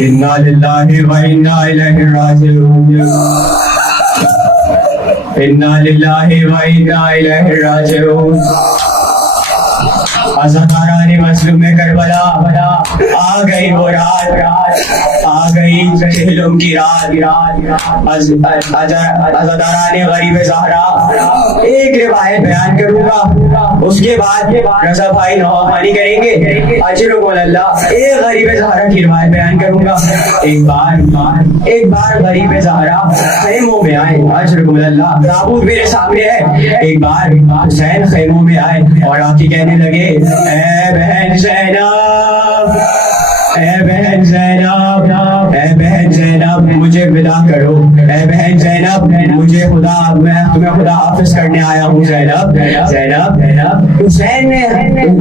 انا للہ و انا الیہ راجعون، انا للہ و انا الیہ راجعون۔ عزاداران مظلوم کربلا، آ گئی وہ رات، آ گئی علم کی رات۔ عزاداران غریب زہرا، ایک روایت بیان کروں گا، اس کے بعد رضا بھائی نوحانی کریں گے اجرکم اللہ۔ ایک غریب زہرا کی روایت بیان کروں گا۔ ایک بار غریب زہرا خیموں میں آئے، اجرکم اللہ، تابوت میرے سامنے ہے۔ ایک بار حسین خیموں میں آئے اور آ کے کہنے لگے، اے بہن زینب، اے بہن زینب، اے بہن زینب مجھے ودا کرو، اے بہن زینب مجھے میں تمہیں خدا حافظ کرنے آیا ہوں۔ زینب زینب حسین نے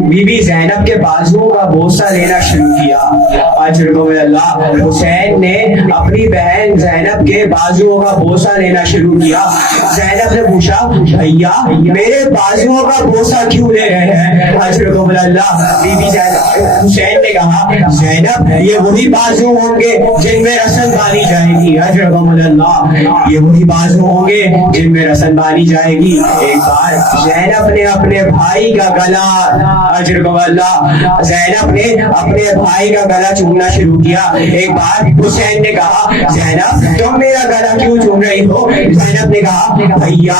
بی بی زینب کے بازوؤں کا بوسہ لینا شروع کیا۔ اجرکم اللہ، حسین نے اپنی بہن زینب کے بازوؤں کا بوسہ لینا شروع کیا۔ زینب نے پوچھا، بھیا میرے بازوؤں کا بوسہ کیوں لے رہے ہیں؟ اجرکم اللہ، بی بی زینب، حسین نے کہا، زینب یہ وہی بازو ہوں گے جن میں رسن بانی جائے گی۔ اجرکم اللہ، یہ وہی بازو ہوں گے جن میں رسن بانی جائے گی۔ ایک بار زینب نے اپنے بھائی کا گلا، اجرکم اللہ، زینب نے اپنے بھائی کا گلا چومنا شروع کیا۔ ایک بار حسین نے کہا، زینب تم میرا گلا کیوں چوم رہی ہو؟ زینب نے کہا، بھیا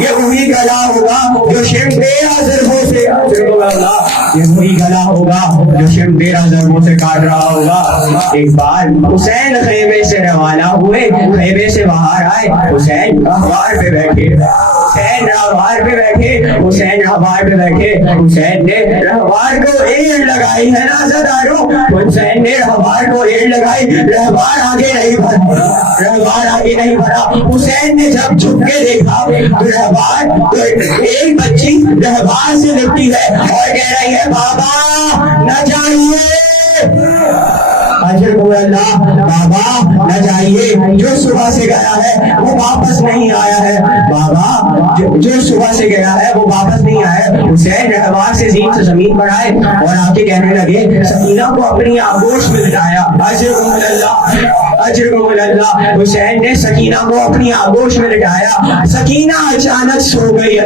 یہ وہی گلا ہوگا جو شم 13 ضربوں سے، اجرکم اللہ، یہ وہی گلا ہوگا جو شم 13 ضربوں سے کاٹ رہا ہوگا۔ ایک بار حسین خیمے سے روانہ ہوئے، خیمے سے باہر آئے، حسین راہوار پہ بیٹھے، حسین راہوار پہ بیٹھے، حسین راہوار پہ بیٹھے۔ حسین نے راہوار کو ایڑ لگائی ہے نا عزاداروں، حسین نے راہوار کو ایڑ لگائی، راہوار آگے نہیں بڑھا، راہوار آگے نہیں بڑھا۔ حسین نے جب جھک کے دیکھا تو راہوار، تو ایک بچی راہوار سے لپٹی ہے اور کہہ رہی ہے، بابا نہ جائیے، اجرکم اللہ، بابا نہ جائیے، جو صبح سے گیا ہے وہ واپس نہیں آیا ہے، بابا جو صبح سے گیا ہے وہ واپس نہیں آیا۔ حسین رہوار سے زمین پر آئے اور آ کے کہنے لگے، سکینہ کو اپنی آغوش میں لٹایا۔ اجرکم اللہ، اجرکم اللہ، حسین نے سکینہ کو اپنی آغوش میں لٹایا۔ سکینہ اچانک سو گئی،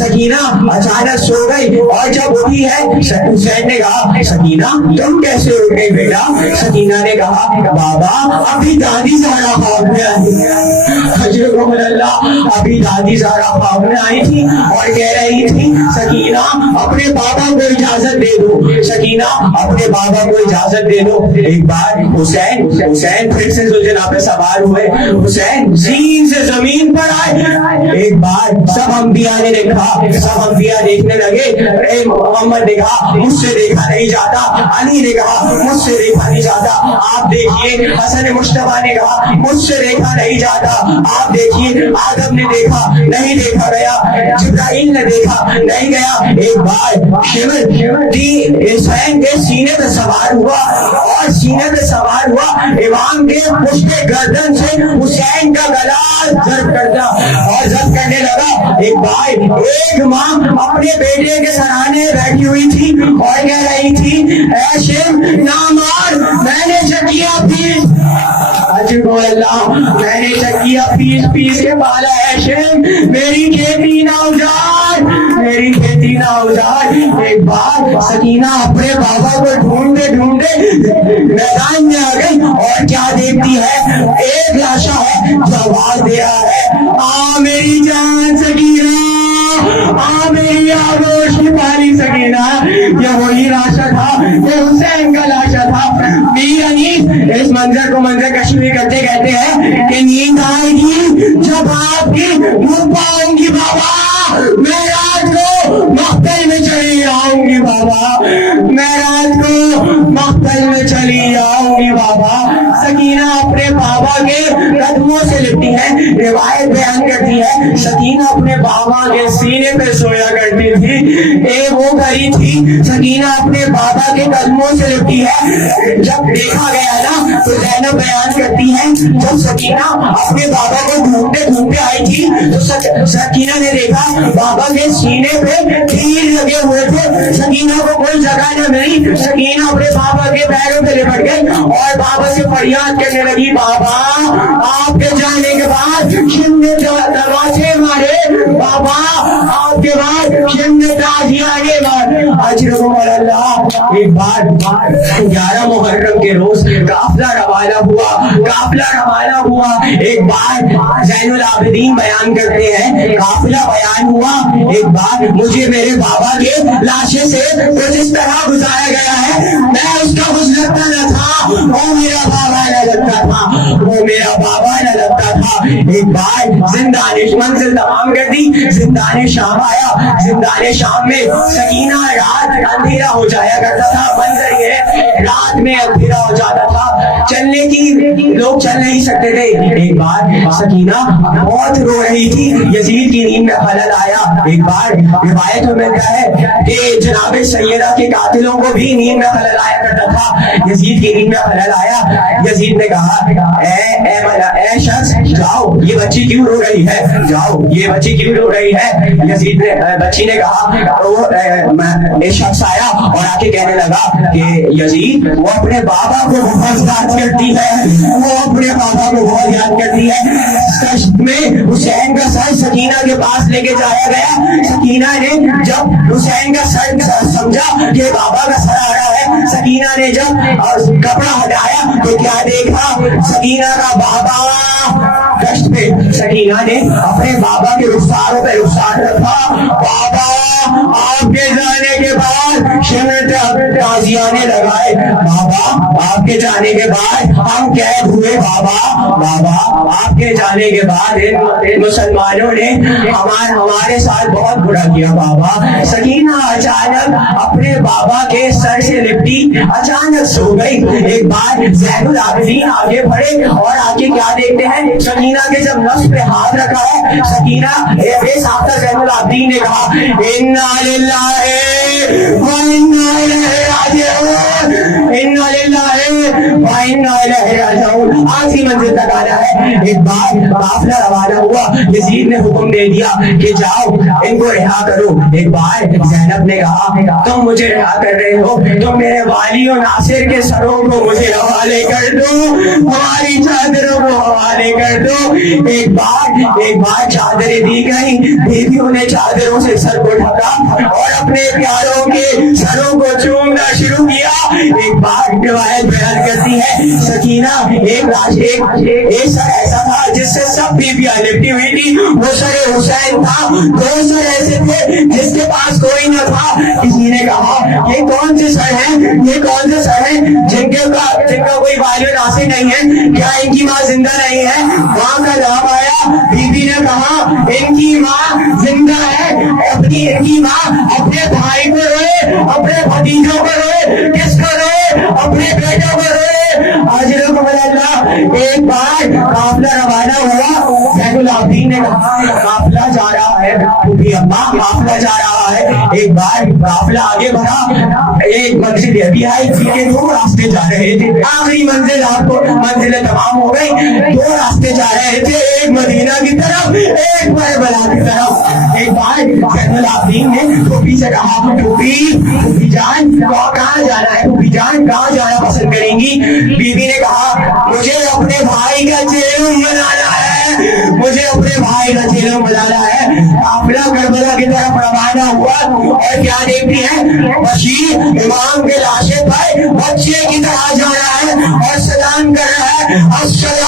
سکینہ اچانک سو گئی، اور جب اٹھی ہے حسین نے کہا، سکینہ تم کیسے اٹھ گئی بیٹا؟ سکینہ نے کہا، بابا ابھی دادی زہرا خواب میں آئی، اجرکم اللہ، ابھی دادی زہرا خواب میں آئی تھی اور کہہ رہی تھی، سکینہ اپنے بابا کو اجازت دے دو، سکینہ اپنے بابا کو اجازت دے دو۔ ایک بار حسین پھر سے ذوالجناح پہ سوار ہوئے، حسین زین سے زمین پر آئے۔ ایک بار سب انبیاء نے دیکھا، سب انبیاء دیکھنے لگے، اے محمد نے کہا، مجھ سے دیکھا نہیں جاتا، علی نے کہا، مجھ سے دیکھا نہیں جاتا، آپ دیکھیے، حسن مصطفیٰ نے کہا، مجھ سے دیکھا نہیں جاتا، آپ دیکھیے، آدم نے دیکھا نہیں دیکھا گیا، جبرائیل نے دیکھا نہیں گیا۔ ایک بار حسین کے سینے پہ سوار ہوا، اور سینے پہ سوار ہوا، امام کے پشت گردن سے حسین کا گلا ضرب کرتا اور ضرب کرنے لگا۔ ایک بار ایک ماں اپنے بیٹے کے سرانے بیٹھی ہوئی تھی اور کہہ رہی تھی، اے شم نہ مار، میں نے چکیا پیس، اجرکم اللہ، میں نے چکیا پیس کے پالا ہے شم، میری کھیتی نہ اجاڑ، میری کھیتی نہ اجاڑ۔ ایک بار سکینہ اپنے بابا کو ڈھونڈتے میدان میں آ گئی، اور کیا دیکھتی ہے، ایک لاشا ہے جو آواز دے رہا ہے، آ میری جان سکینہ، آ میری آغوش کی پالی سکینہ۔ یہ وہی لاشا تھا، یہ حسین کا لاشا تھا۔ میر انیس اس منظر کو منظر کشی کرتے کہتے ہیں کہ نیند آئے گی جب آپ کی منہ پاؤں گی بابا، میں رات کو مقتل میں چلی آؤں گی بابا، میں رات کو مقتل میں چلی آؤں گی بابا۔ सकीना अपने बाबा के कदमों से लिपटी है। रिवायत बयान करती है सकीना अपने बाबा के सीने पे सोया करती थी। वो घड़ी थी सकीना अपने बाबा के कदमों से लिपटी है। जब देखा गया ना तो ज़ैनब बयान करती है जब सकीना अपने बाबा को ढूंढते ढूंढते आई थी तो सकीना ने देखा बाबा के सीने पे तीर लगे हुए थे। सकीना को कोई जगह न मिली। सकीना अपने बाबा के पैरों पे लिपट गई और बाबा से फरियाद करने लगी, बाबा आपके जाने के बाद शिवने दरवाजे मारे, बाबा आपके बाद शिवने ताजियाने मारे। एक बार 11 मुहर्रम के रोज काफिला रवाना हुआ। एक बार ज़ैनुल आबिदीन बयान करते हैं काफिला बयान हुआ। एक बार मुझे मेरे बाबा के लाशे से कुछ इस तरह गुजारा गया है, मैं उसका कुछ लगता न था, वो मेरा बाबा न लगता था। एक बार जिंदानिश मंजिल तमाम कर दी, जिंदाने शाम आया। जिंदाने शाम में सकीना रात अंधेरा हो जाया करता था। मंजर ये रात में अंधेरा हो जाता था, चलने की लोग चल नहीं सकते थे। एक बार सकीना बहुत रो रही थी, यजीद की नींद में खलल आया। एक बार रिवायत में क्या है कि जनाब सैयदा के कातिलों को भी नींद में खलल आया करता था। यजीद की नींद में खलल आया। यजीद ने कहा ए शख्स जाओ, ये बच्ची क्यों रो रही है, जाओ ये बच्ची क्यों रो रही है। यजीद ने बच्ची ने कहा तो एक शख्स आया और आके कहने लगा कि यजीद वो अपने बाबा को बहुत याद करती है, वो अपने बाबा को बहुत याद करती है। कश्त में हुसैन का सर सकीना के पास लेके जाया गया। सकीना ने जब हुसैन का सर समझा कि बाबा का सर आ रहा है, सकीना ने जब कपड़ा हटाया तो क्या देखा, सकीना का बाबा कश्त पे। सकीना ने अपने बाबा के रुखसारों पे रुखसार रखा, बाबा आपके जाने के बाद ताजियाने लगाए, बाबा आपके जाने के बाद हम कैद हुए, बाबा आपके जाने के बाद इन मुसलमानों ने हमारे साथ बहुत बुरा किया बाबा। सकीना अचानक अपने बाबा के सर से लिपटी, अचानक सो गई। एक बार ज़ैनुल आबिदीन आगे बढ़े और आगे क्या देखते हैं, सकीना के जब नफ्स पे हाथ रखा है, सकीना ज़ैनुल आबिदीन ने कहा इन्ना लिल्लाहि व इन्ना इलैहि राजिऊन, इन्ना लिल्लाहि व इन्ना इलैहि राजिऊन। आखिरी मंजिल तक आना है। एक बार काफिला रवाना हुआ। यजीद ने हुक्म दे दिया कि जाओ इनको रिहा करो। एक बार ज़ैनब ने कहा तुम मुझे रिहा कर रहे हो, तुम मेरे वालियों नासिर के सरों को मुझे हवाले कर दो, हमारी चादरों को हवाले कर दो। एक बार चादरें दी गई, बीवियों ने चादरों से सर को ढका और अपने प्यारों के सरों को चूमना शुरू किया। एक बार रिवायत बयान करती है सकीना एक सर ऐसा था जिससे सब बीवियां लिपटी हुई थी, वो सर हुसैन था। दो सर ऐसे थे जिसके पास कोई न था। किसी ने कहा ये कौन से सर हैं जिनका कोई वालिद नासिर नहीं है, क्या इनकी माँ जिंदा नहीं है। माँ का नाम आया, बीबी ने कहा इनकी माँ जिंदा है। इनकी माँ अपने भाई को रोए, अपने भतीजों को रोए, किसको रोए, अपने बेटों को रोए। एक बार काफिला रवाना हुआ। ज़ैनुल आबिदीन ने कहा काफिला जा रहा है, अम्मा काफिला जा रहा है। एक बार काफिला आगे बढ़ा, एक मंजिल भी आई थी, दो रास्ते जा रहे थे। आखिरी मंजिल मंजिलें तमाम हो गई, दो रास्ते जा रहे थे, एक मदीना की तरफ, एक करबला की तरफ। एक बार ज़ैनुल आबिदीन ने फूफी से कहा फूफी जान कहाँ जाना है, फूफी जान कहाँ जाना पसंद करेंगी। बीबी ने कहा मुझे अपने भाई का चेहरा बनाना है, मुझे अपने भाई का चेहरा बनाना है। काफिला करबला की तरफ रवाना हुआ और क्या देखती है, बशीर इमाम के लाशे पर बच्चे की तरह जा रहा है और सलाम कर रहा है, अस्सलाम